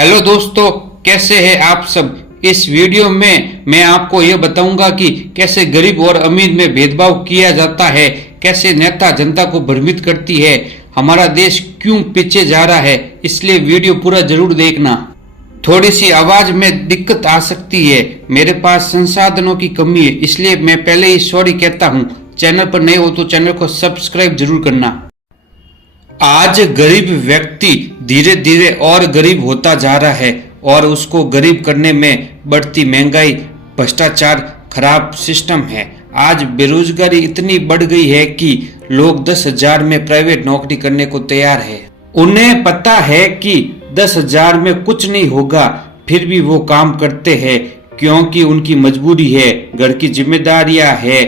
Hello दोस्तों, कैसे हैं आप सब। इस वीडियो में मैं आपको यह बताऊंगा कि कैसे गरीब और अमीर में भेदभाव किया जाता है, कैसे नेता जनता को भ्रमित करती है, हमारा देश क्यों पीछे जा रहा है। इसलिए वीडियो पूरा जरूर देखना। थोड़ी सी आवाज में दिक्कत आ सकती है, मेरे पास संसाधनों की कमी है, इसलिए मैं पहले ही सॉरी कहता हूँ। चैनल पर नए हो तो चैनल को सब्सक्राइब जरूर करना। आज गरीब व्यक्ति धीरे धीरे और गरीब होता जा रहा है और उसको गरीब करने में बढ़ती महंगाई, भ्रष्टाचार, खराब सिस्टम है। आज बेरोजगारी इतनी बढ़ गई है कि लोग 10,000 में प्राइवेट नौकरी करने को तैयार है। उन्हें पता है कि 10,000 में कुछ नहीं होगा, फिर भी वो काम करते हैं क्योंकि उनकी मजबूरी है, घर की जिम्मेदारियां है।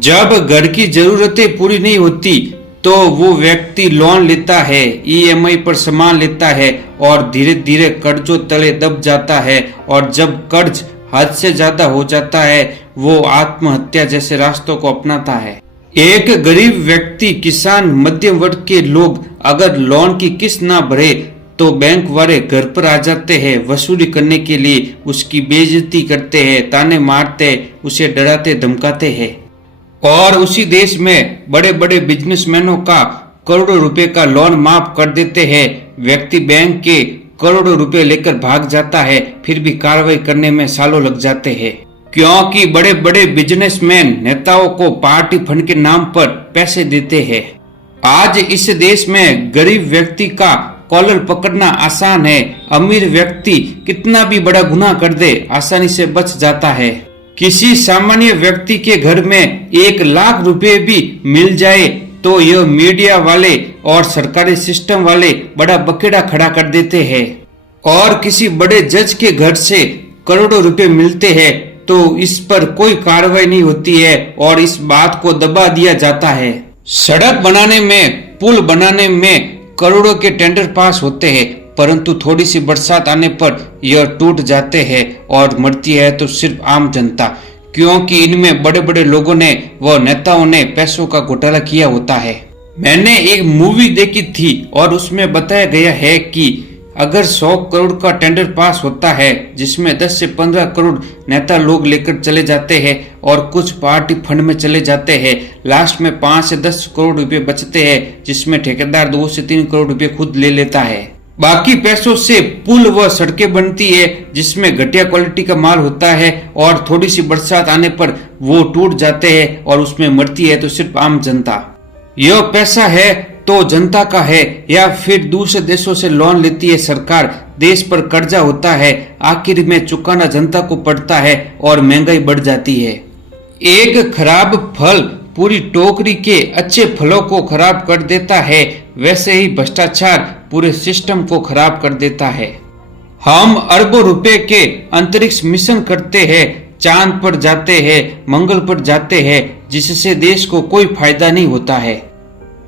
जब घर की जरूरतें पूरी नहीं होती तो वो व्यक्ति लोन लेता है, ईएमआई पर सामान लेता है और धीरे धीरे कर्जों तले दब जाता है। और जब कर्ज हद से ज्यादा हो जाता है वो आत्महत्या जैसे रास्तों को अपनाता है। एक गरीब व्यक्ति, किसान, मध्यम वर्ग के लोग अगर लोन की किस्त ना भरे तो बैंक वाले घर पर आ जाते हैं, वसूली करने के लिए उसकी बेइज्जती करते हैं, ताने मारते हैं, उसे डराते धमकाते हैं। और उसी देश में बड़े बड़े बिजनेसमैनों का करोड़ों रुपए का लोन माफ कर देते हैं। व्यक्ति बैंक के करोड़ों रुपए लेकर भाग जाता है, फिर भी कार्रवाई करने में सालों लग जाते हैं क्योंकि बड़े बड़े बिजनेसमैन नेताओं को पार्टी फंड के नाम पर पैसे देते हैं। आज इस देश में गरीब व्यक्ति का कॉलर पकड़ना आसान है, अमीर व्यक्ति कितना भी बड़ा गुनाह कर दे आसानी से बच जाता है। किसी सामान्य व्यक्ति के घर में 1,00,000 रुपए भी मिल जाए तो यह मीडिया वाले और सरकारी सिस्टम वाले बड़ा बखेड़ा खड़ा कर देते हैं। और किसी बड़े जज के घर से करोड़ों रुपए मिलते हैं तो इस पर कोई कार्रवाई नहीं होती है और इस बात को दबा दिया जाता है। सड़क बनाने में, पुल बनाने में करोड़ों के टेंडर पास होते हैं, परंतु थोड़ी सी बरसात आने पर यह टूट जाते हैं और मरती है तो सिर्फ आम जनता, क्योंकि इनमें बड़े बड़े लोगों ने व नेताओं ने पैसों का घोटाला किया होता है। मैंने एक मूवी देखी थी और उसमें बताया गया है कि अगर 100 करोड़ का टेंडर पास होता है जिसमें 10 से 15 करोड़ नेता लोग लेकर चले जाते हैं और कुछ पार्टी फंड में चले जाते हैं, लास्ट में 5 से 10 करोड़ रुपए बचते हैं जिसमें ठेकेदार 2 से 3 करोड़ रुपए खुद ले लेता है। बाकी पैसों से पुल व सड़कें बनती है जिसमें घटिया क्वालिटी का माल होता है और थोड़ी सी बरसात आने पर वो टूट जाते हैं और उसमें मरती है तो सिर्फ आम जनता। यह पैसा है तो जनता का है या फिर दूसरे देशों से लोन लेती है सरकार, देश पर कर्जा होता है, आखिर में चुकाना जनता को पड़ता है और महंगाई बढ़ जाती है। एक खराब फल पूरी टोकरी के अच्छे फलों को खराब कर देता है, वैसे ही भ्रष्टाचार पूरे सिस्टम को खराब कर देता है। हम अरबों रुपए के अंतरिक्ष मिशन करते हैं, चांद पर जाते हैं, मंगल पर जाते हैं, जिससे देश को कोई फायदा नहीं होता है।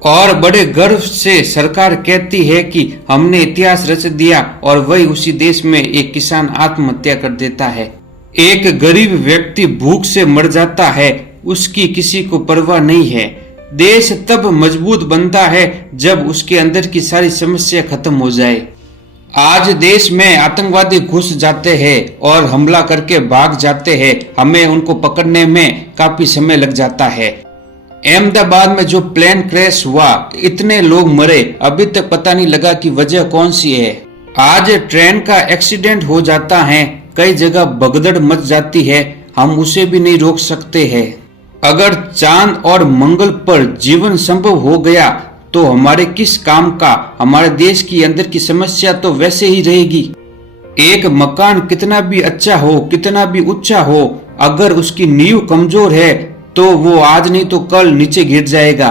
और बड़े गर्व से सरकार कहती है कि हमने इतिहास रच दिया और वही उसी देश में एक किसान आत्महत्या कर देता है। एक गरीब व्यक्ति भूख से मर जाता है, उसकी किसी को परवाह नहीं है। देश तब मजबूत बनता है जब उसके अंदर की सारी समस्या खत्म हो जाए। आज देश में आतंकवादी घुस जाते हैं और हमला करके भाग जाते हैं, हमें उनको पकड़ने में काफी समय लग जाता है। अहमदाबाद में जो प्लेन क्रैश हुआ, इतने लोग मरे, अभी तक पता नहीं लगा कि वजह कौन सी है। आज ट्रेन का एक्सीडेंट हो जाता है, कई जगह भगदड़ मच जाती है, हम उसे भी नहीं रोक सकते हैं। अगर चांद और मंगल पर जीवन संभव हो गया तो हमारे किस काम का, हमारे देश की अंदर की समस्या तो वैसे ही रहेगी। एक मकान कितना भी अच्छा हो, कितना भी ऊंचा हो, अगर उसकी नींव कमजोर है तो वो आज नहीं तो कल नीचे गिर जाएगा।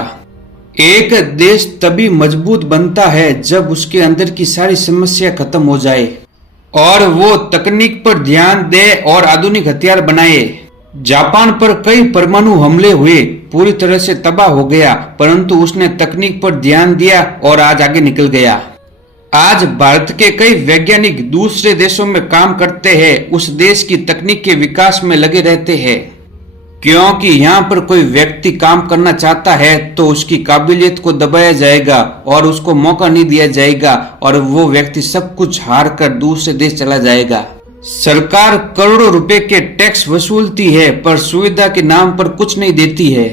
एक देश तभी मजबूत बनता है जब उसके अंदर की सारी समस्या खत्म हो जाए और वो तकनीक पर ध्यान दे और आधुनिक हथियार बनाए। जापान पर कई परमाणु हमले हुए, पूरी तरह से तबाह हो गया, परंतु उसने तकनीक पर ध्यान दिया और आज आगे निकल गया। आज भारत के कई वैज्ञानिक दूसरे देशों में काम करते हैं, उस देश की तकनीक के विकास में लगे रहते हैं क्योंकि यहाँ पर कोई व्यक्ति काम करना चाहता है तो उसकी काबिलियत को दबाया जाएगा और उसको मौका नहीं दिया जाएगा और वो व्यक्ति सब कुछ हार कर दूसरे देश चला जाएगा। सरकार करोड़ों रुपए के टैक्स वसूलती है पर सुविधा के नाम पर कुछ नहीं देती है।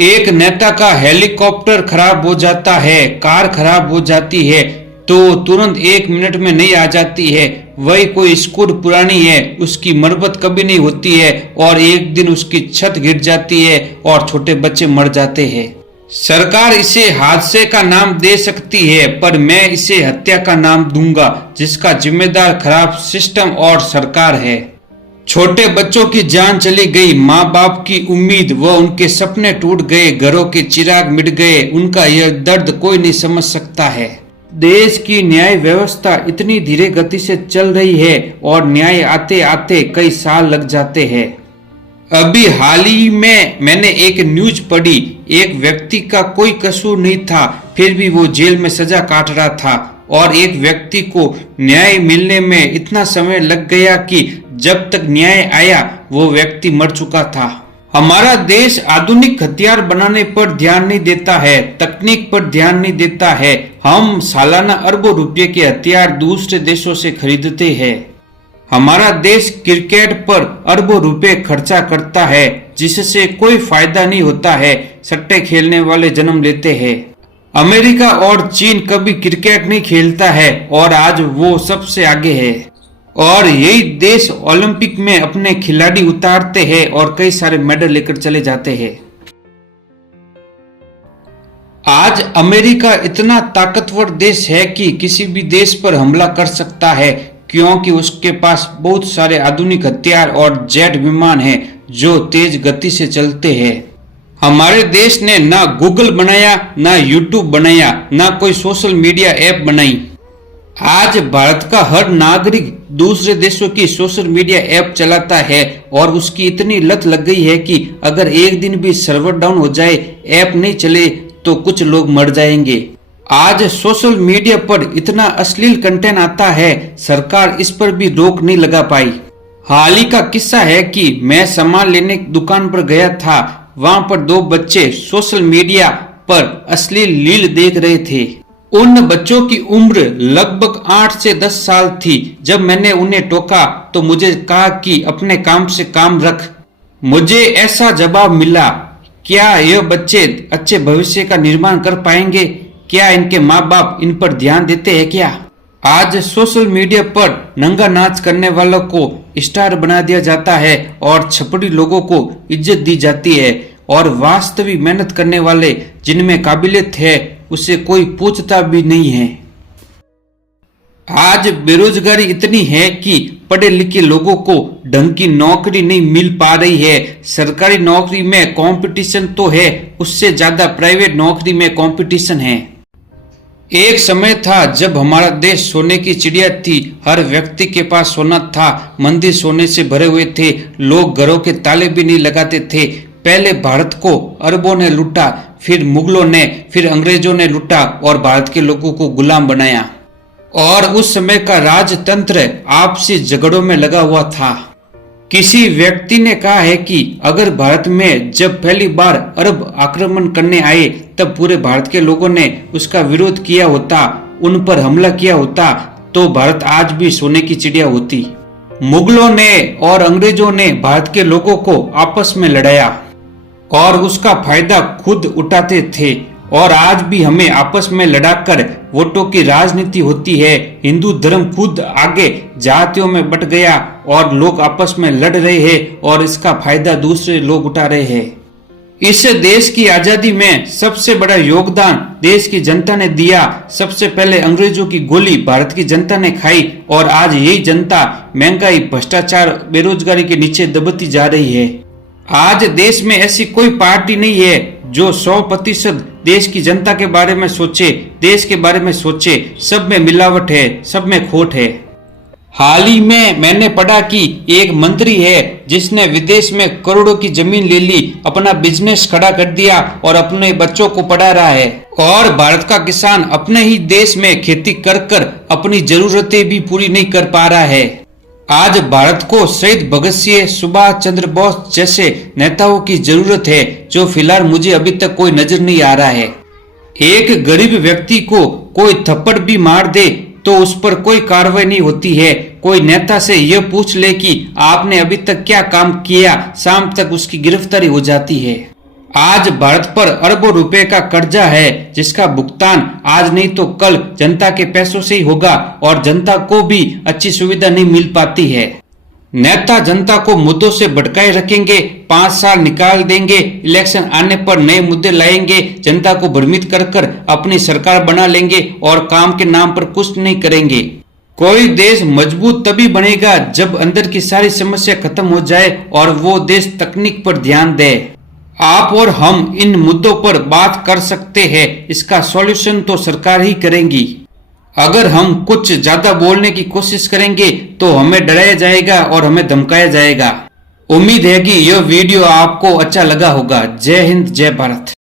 एक नेता का हेलीकॉप्टर खराब हो जाता है, कार खराब हो जाती है तो तुरंत 1 मिनट में नहीं आ जाती है। वही कोई स्कूटर पुरानी है, उसकी मरम्मत कभी नहीं होती है और एक दिन उसकी छत गिर जाती है और छोटे बच्चे मर जाते हैं। सरकार इसे हादसे का नाम दे सकती है पर मैं इसे हत्या का नाम दूंगा, जिसका जिम्मेदार खराब सिस्टम और सरकार है। छोटे बच्चों की जान चली गई, माँ बाप की उम्मीद व उनके सपने टूट गए, घरों के चिराग मिट गए, उनका यह दर्द कोई नहीं समझ सकता है। देश की न्याय व्यवस्था इतनी धीरे गति से चल रही है और न्याय आते आते कई साल लग जाते हैं। अभी हाल ही में मैंने एक न्यूज पढ़ी, एक व्यक्ति का कोई कसूर नहीं था फिर भी वो जेल में सजा काट रहा था और एक व्यक्ति को न्याय मिलने में इतना समय लग गया कि जब तक न्याय आया वो व्यक्ति मर चुका था। हमारा देश आधुनिक हथियार बनाने पर ध्यान नहीं देता है, तकनीक पर ध्यान नहीं देता है। हम सालाना अरबों रुपए के हथियार दूसरे देशों से खरीदते हैं। हमारा देश क्रिकेट पर अरबों रुपए खर्चा करता है जिससे कोई फायदा नहीं होता है, सट्टे खेलने वाले जन्म लेते हैं। अमेरिका और चीन कभी क्रिकेट नहीं खेलता है और आज वो सबसे आगे है और यही देश ओलंपिक में अपने खिलाड़ी उतारते हैं और कई सारे मेडल लेकर चले जाते हैं। आज अमेरिका इतना ताकतवर देश है कि किसी भी देश पर हमला कर सकता है क्योंकि उसके पास बहुत सारे आधुनिक हथियार और जेट विमान हैं जो तेज गति से चलते हैं। हमारे देश ने ना गूगल बनाया, ना यूट्यूब बनाया, ना कोई सोशल मीडिया ऐप बनाई। आज भारत का हर नागरिक दूसरे देशों की सोशल मीडिया ऐप चलाता है और उसकी इतनी लत लग गई है कि अगर एक दिन भी सर्वर डाउन हो जाए, ऐप नहीं चले तो कुछ लोग मर जाएंगे। आज सोशल मीडिया पर इतना अश्लील कंटेंट आता है, सरकार इस पर भी रोक नहीं लगा पाई। हाल ही का किस्सा है कि मैं सामान लेने दुकान पर गया था, वहां पर 2 बच्चे सोशल मीडिया पर अश्लील रील देख रहे थे। उन बच्चों की उम्र लगभग 8 से 10 साल थी। जब मैंने उन्हें टोका तो मुझे कहा कि अपने काम से काम रख। मुझे ऐसा जवाब मिला, क्या यह बच्चे अच्छे भविष्य का निर्माण कर पाएंगे? क्या इनके माँ बाप इन पर ध्यान देते हैं क्या? आज सोशल मीडिया पर नंगा नाच करने वालों को स्टार बना दिया जाता है और छपरी लोगों को इज्जत दी जाती है और वास्तविक मेहनत करने वाले जिनमें काबिलियत है उसे कोई पूछता भी नहीं है। आज बेरोजगारी इतनी है कि पढ़े लिखे लोगों को ढंग की नौकरी नहीं मिल पा रही है। सरकारी नौकरी में कंपटीशन तो है, उससे ज्यादा प्राइवेट नौकरी में कंपटीशन है। एक समय था जब हमारा देश सोने की चिड़िया थी, हर व्यक्ति के पास सोना था, मंदिर सोने से भरे हुए थे, लोग घरों के ताले भी नहीं लगाते थे। पहले भारत को अरबों ने लूटा, फिर मुगलों ने, फिर अंग्रेजों ने लूटा और भारत के लोगों को गुलाम बनाया और उस समय का राजतंत्र आपसी झगड़ों में लगा हुआ था। किसी व्यक्ति ने कहा है कि अगर भारत में जब पहली बार अरब आक्रमण करने आए तब पूरे भारत के लोगों ने उसका विरोध किया होता, उन पर हमला किया होता तो भारत आज भी सोने की चिड़िया होती। मुगलों ने और अंग्रेजों ने भारत के लोगों को आपस में लड़ाया और उसका फायदा खुद उठाते थे और आज भी हमें आपस में लड़ाकर वोटों की राजनीति होती है। हिंदू धर्म खुद आगे जातियों में बट गया और लोग आपस में लड़ रहे हैं और इसका फायदा दूसरे लोग उठा रहे हैं। इस देश की आजादी में सबसे बड़ा योगदान देश की जनता ने दिया। सबसे पहले अंग्रेजों की गोली भारत की जनता ने खाई और आज यही जनता महंगाई, भ्रष्टाचार, बेरोजगारी के नीचे दबती जा रही है। आज देश में ऐसी कोई पार्टी नहीं है जो 100% देश की जनता के बारे में सोचे, देश के बारे में सोचे। सब में मिलावट है, सब में खोट है। हाल ही में मैंने पढ़ा कि एक मंत्री है जिसने विदेश में करोड़ों की जमीन ले ली, अपना बिजनेस खड़ा कर दिया और अपने बच्चों को पढ़ा रहा है और भारत का किसान अपने ही देश में खेती कर कर अपनी जरूरतें भी पूरी नहीं कर पा रहा है। आज भारत को शहीद भगत सिंह, सुभाष चंद्र बोस जैसे नेताओं की जरूरत है, जो फिलहाल मुझे अभी तक कोई नजर नहीं आ रहा है। एक गरीब व्यक्ति को कोई थप्पड़ भी मार दे तो उस पर कोई कार्रवाई नहीं होती है। कोई नेता से यह पूछ ले कि आपने अभी तक क्या काम किया, शाम तक उसकी गिरफ्तारी हो जाती है। आज भारत पर अरबों रुपए का कर्जा है, जिसका भुगतान आज नहीं तो कल जनता के पैसों से ही होगा और जनता को भी अच्छी सुविधा नहीं मिल पाती है। नेता जनता को मुद्दों से भटकाए रखेंगे, 5 साल निकाल देंगे, इलेक्शन आने पर नए मुद्दे लाएंगे, जनता को भ्रमित कर कर अपनी सरकार बना लेंगे और काम के नाम पर कुछ नहीं करेंगे। कोई देश मजबूत तभी बनेगा जब अंदर की सारी समस्या खत्म हो जाए और वो देश तकनीक पर ध्यान दे। आप और हम इन मुद्दों पर बात कर सकते हैं, इसका सॉल्यूशन तो सरकार ही करेंगी। अगर हम कुछ ज्यादा बोलने की कोशिश करेंगे तो हमें डराया जाएगा और हमें धमकाया जाएगा। उम्मीद है कि यह वीडियो आपको अच्छा लगा होगा। जय हिंद, जय भारत।